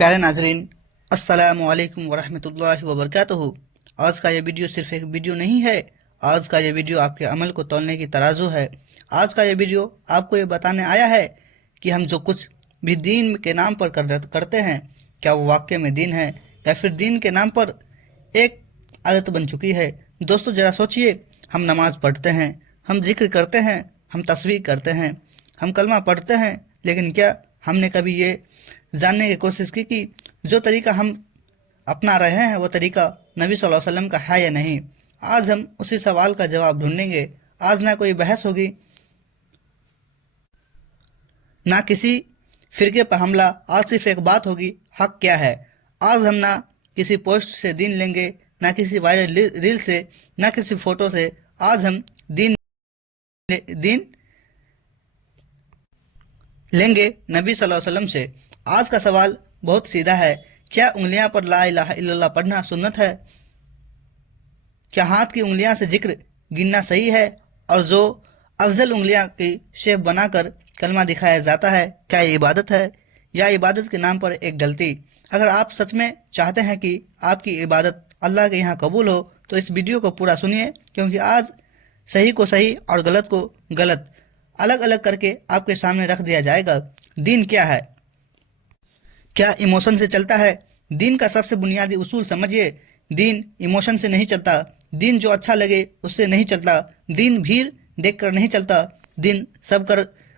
प्यारे नाजरीन, अस्सलामु अलैकुम वरहमतुल्लाहि वबरकातुहू। आज का ये वीडियो सिर्फ एक वीडियो नहीं है, आज का ये वीडियो आपके अमल को तौलने की तराजू है। आज का ये वीडियो आपको ये बताने आया है कि हम जो कुछ भी दीन के नाम पर करते हैं, क्या वो वाकई में दीन है या फिर दीन के नाम पर एक आदत बन चुकी है। दोस्तों ज़रा सोचिए, हम नमाज़ पढ़ते हैं, हम जिक्र करते हैं, हम तस्बीह करते हैं, हम कलमा पढ़ते हैं, लेकिन क्या हमने कभी ये जानने की कोशिश की कि जो तरीका हम अपना रहे हैं वो तरीका नबी सल्लल्लाहु अलैहि वसल्लम का है या नहीं। आज हम उसी सवाल का जवाब ढूंढेंगे। आज ना कोई बहस होगी, ना किसी फिरके पर हमला, आज सिर्फ एक बात होगी, हक क्या है। आज हम ना किसी पोस्ट से दीन लेंगे, ना किसी वायरल रील से, ना किसी फोटो से। आज हम दीन लेंगे नबी सल्लल्लाहु अलैहि वसल्लम से। आज का सवाल बहुत सीधा है, क्या उंगलियां पर ला इलाहा इल्लल्लाह पढ़ना सुन्नत है? क्या हाथ की उंगलियां से जिक्र गिनना सही है? और जो अफजल उंगलियां की शेप बनाकर कलमा दिखाया जाता है, क्या ये इबादत है या इबादत के नाम पर एक गलती? अगर आप सच में चाहते हैं कि आपकी इबादत अल्लाह के यहाँ कबूल हो तो इस वीडियो को पूरा सुनिए, क्योंकि आज सही को सही और गलत को गलत अलग अलग करके आपके सामने रख दिया जाएगा। दीन क्या है? क्या इमोशन से चलता है? दीन का सबसे बुनियादी उसूल समझिए, दीन इमोशन से नहीं चलता। दीन जो अच्छा लगे उससे नहीं चलता। दीन भीड़ देखकर नहीं चलता। दीन सब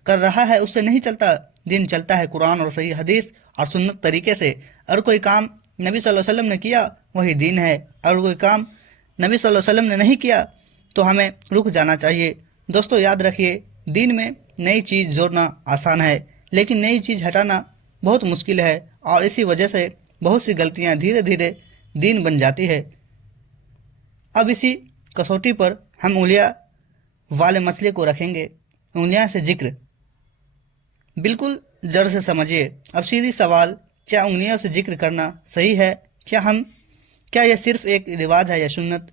कर रहा है उससे नहीं चलता। दीन चलता है कुरान और सही हदीस और सुन्नत तरीके से। और कोई काम नबी सल्लल्लाहु अलैहि वसल्लम ने किया वही दीन है, और कोई काम नबी सल्लल्लाहु अलैहि वसल्लम ने नहीं किया तो हमें रुक जाना चाहिए। दोस्तों याद रखिए, दीन में नई चीज़ जोड़ना आसान है, लेकिन नई चीज़ हटाना बहुत मुश्किल है, और इसी वजह से बहुत सी गलतियां धीरे धीरे दीन बन जाती है। अब इसी कसौटी पर हम उंगलियां वाले मसले को रखेंगे, उंगलियां से जिक्र। बिल्कुल जड़ से समझिए। अब सीधी सवाल, क्या उंगलियों से जिक्र करना सही है? क्या यह सिर्फ एक रिवाज है या सुन्नत?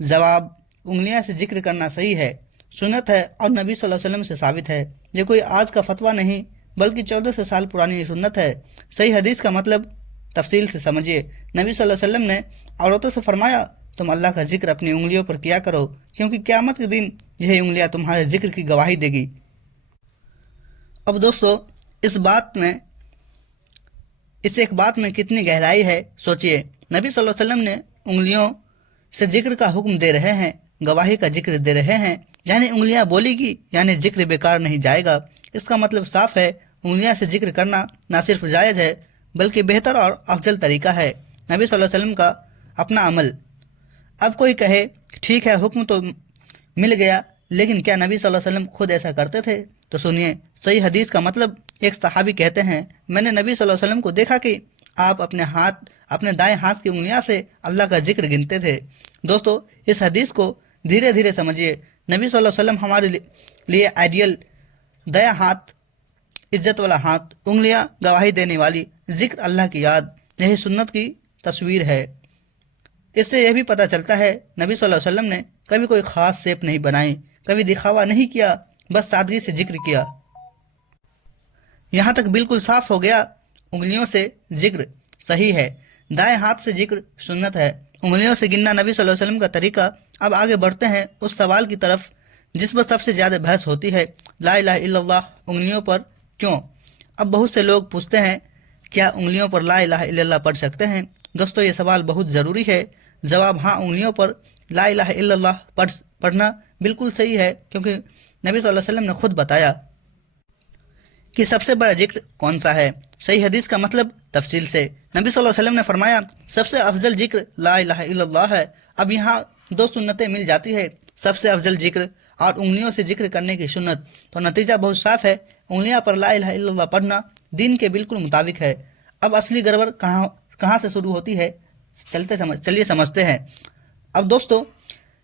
जवाब, उंगलियां से जिक्र करना सही है, सुन्नत है और नबी सल्लल्लाहु अलैहि वसल्लम से साबित है। ये कोई आज का फतवा नहीं, बल्कि 1400 साल पुरानी सुन्नत है। सही हदीस का मतलब तफसील से समझिए। नबी सल्लल्लाहु अलैहि वसल्लम ने औरतों से फरमाया, तुम अल्लाह का जिक्र अपनी उंगलियों पर किया करो, क्योंकि क़यामत के दिन यही उंगलियां तुम्हारे जिक्र की गवाही देगी। अब दोस्तों इस एक बात में कितनी गहराई है सोचिए। नबी सल्लल्लाहु अलैहि वसल्लम ने उंगलियों से जिक्र का हुक्म दे रहे हैं, गवाही का जिक्र दे रहे हैं, यानी उंगलियां बोलेगी, यानी जिक्र बेकार नहीं जाएगा। इसका मतलब साफ है, उंगलियां से जिक्र करना ना सिर्फ जायज़ है बल्कि बेहतर और अफजल तरीका है। नबी सल्लल्लाहु अलैहि वसल्लम का अपना अमल। अब कोई कहे ठीक है, हुक्म तो मिल गया, लेकिन क्या नबी सल्लल्लाहु अलैहि वसल्लम खुद ऐसा करते थे? तो सुनिए, सही हदीस का मतलब, एक सहाबी कहते हैं, मैंने नबी सल्लल्लाहु अलैहि वसल्लम को देखा कि आप अपने दाएं हाथ की उंगलियां से अल्लाह का जिक्र गिनते थे। दोस्तों इस हदीस को धीरे धीरे समझिए। नबी सल्लल्लाहु अलैहि वसल्लम हमारे लिए आइडियल, दया हाथ, इज्जत वाला हाथ, उंगलियां गवाही देने वाली, जिक्र अल्लाह की याद, यही सुन्नत की तस्वीर है। इससे यह भी पता चलता है नबी सल्लल्लाहु अलैहि वसल्लम ने कभी कोई ख़ास शेप नहीं बनाई, कभी दिखावा नहीं किया, बस सादगी से जिक्र किया। यहाँ तक बिल्कुल साफ हो गया, उंगलियों से जिक्र सही है, दाएं हाथ से जिक्र सुन्नत है, उंगलियों से गिनना नबी सल्लल्लाहु अलैहि वसल्लम का तरीका। अब आगे बढ़ते हैं उस सवाल की तरफ जिस पर सबसे ज़्यादा बहस होती है, ला इलाहा इल्लल्लाह उंगलियों पर क्यों? अब बहुत से लोग पूछते हैं, क्या उंगलियों पर ला इलाहा इल्लल्लाह पढ़ सकते हैं? दोस्तों ये सवाल बहुत ज़रूरी है। जवाब, हाँ, उंगलियों पर ला इलाहा इल्लल्लाह पढ़ना बिल्कुल सही है, क्योंकि नबी सल्लल्लाहु अलैहि वसल्लम ने खुद बताया कि सबसे बड़ा जिक्र कौन सा है। सही हदीस का मतलब तफसील से। नबी सल्लल्लाहु अलैहि वसल्लम ने फरमाया, सबसे अफजल जिक्र ला इलाहा इल्लल्लाह है। अब यहाँ दो सुन्नतें मिल जाती है, सबसे अफजल जिक्र और उंगलियों से जिक्र करने की सुन्नत। तो नतीजा बहुत साफ है, उंगलियां पर ला इलाहा इल्लल्लाह पढ़ना दीन के बिल्कुल मुताबिक है। अब असली गड़बड़ कहाँ से शुरू होती है, चलिए समझते हैं। अब दोस्तों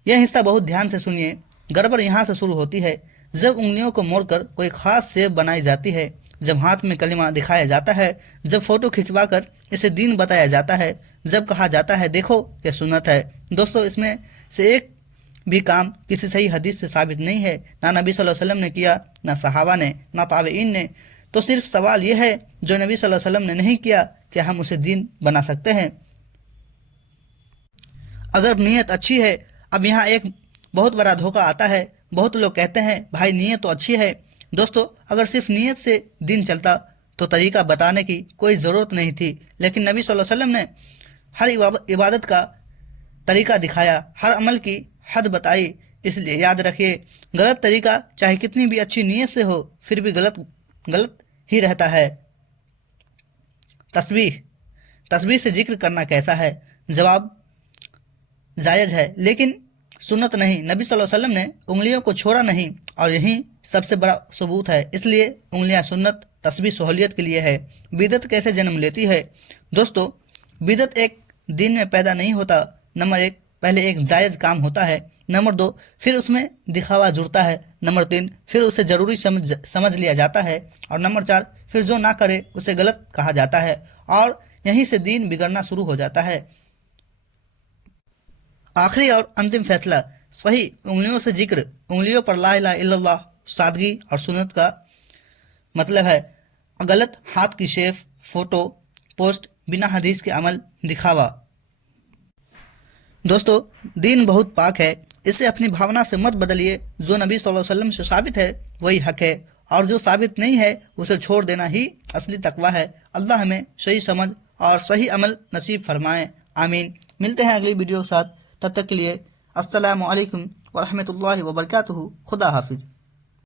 यह हिस्सा बहुत ध्यान से सुनिए। गड़बड़ यहाँ से शुरू होती है जब उंगलियों को मोड़कर कोई खास शेप बनाई जाती है, जब हाथ में कलिमा दिखाया जाता है, जब फोटो खिंचवाकर इसे दीन बताया जाता है, जब कहा जाता है देखो ये सुन्नत है। दोस्तों इसमें से एक भी काम किसी सही हदीस से साबित नहीं है, ना नबी सल्लल्लाहु अलैहि वसल्लम ने किया, ना सहाबा ने, ना ताबईन ने। तो सिर्फ सवाल यह है, जो नबी सल्लल्लाहु अलैहि वसल्लम ने नहीं किया, کیا ہم اسے دین بنا سکتے ہیں؟ اگر نیت اچھی ہے، اب یہاں ایک بہت بڑا دھوکہ آتا ہے۔ بہت لوگ کہتے ہیں بھائی نیت تو اچھی ہے۔ دوستو، اگر صرف نیت سے دین چلتا تو طریقہ بتانے کی کوئی ضرورت نہیں تھی، لیکن نبی صلی اللہ علیہ وسلم نے ہر عبادت کا طریقہ دکھایا، ہر عمل کی حد بتائی۔ اس لیے یاد رکھیے، غلط طریقہ چاہے کتنی بھی اچھی نیت سے ہو پھر بھی غلط ہی رہتا ہے۔ تسبیح سے ذکر کرنا کیسا ہے؟ جواب، جائز ہے لیکن سنت نہیں۔ نبی صلی اللہ علیہ وسلم نے انگلیوں کو چھوڑا نہیں، اور یہی سب سے بڑا ثبوت ہے۔ اس لیے انگلیاں سنت، تسبیح سہولیت کے لیے ہے۔ بدعت کیسے جنم لیتی ہے؟ دوستو، بدعت ایک دین میں پیدا نہیں ہوتا۔ نمبر 1، پہلے ایک جائز کام ہوتا ہے۔ نمبر 2، پھر اس میں دکھاوا جڑتا ہے۔ نمبر 3، پھر اسے ضروری سمجھ لیا جاتا ہے۔ اور نمبر 4، پھر جو نہ کرے اسے غلط کہا جاتا ہے، اور یہیں سے دین بگڑنا شروع ہو جاتا ہے۔ آخری اور انتم فیصلہ، صحیح انگلیوں سے ذکر، انگلیوں پر لا الہ الا اللہ، سادگی اور سنت کا مطلب ہے غلط ہاتھ کی شیف، فوٹو پوسٹ، بنا حدیث کے عمل، دکھاوا۔ دوستو، دین بہت پاک ہے، اسے اپنی بھاونا سے مت بدلیے۔ جو نبی صلی اللہ علیہ وسلم سے ثابت ہے وہی حق ہے، اور جو ثابت نہیں ہے اسے چھوڑ دینا ہی اصلی تقویٰ ہے۔ اللہ ہمیں صحیح سمجھ اور صحیح عمل نصیب فرمائے، آمین۔ ملتے ہیں اگلی ویڈیو کے ساتھ، تب تک کے لیے السلام علیکم ورحمۃ اللہ وبرکاتہ۔ خدا حافظ۔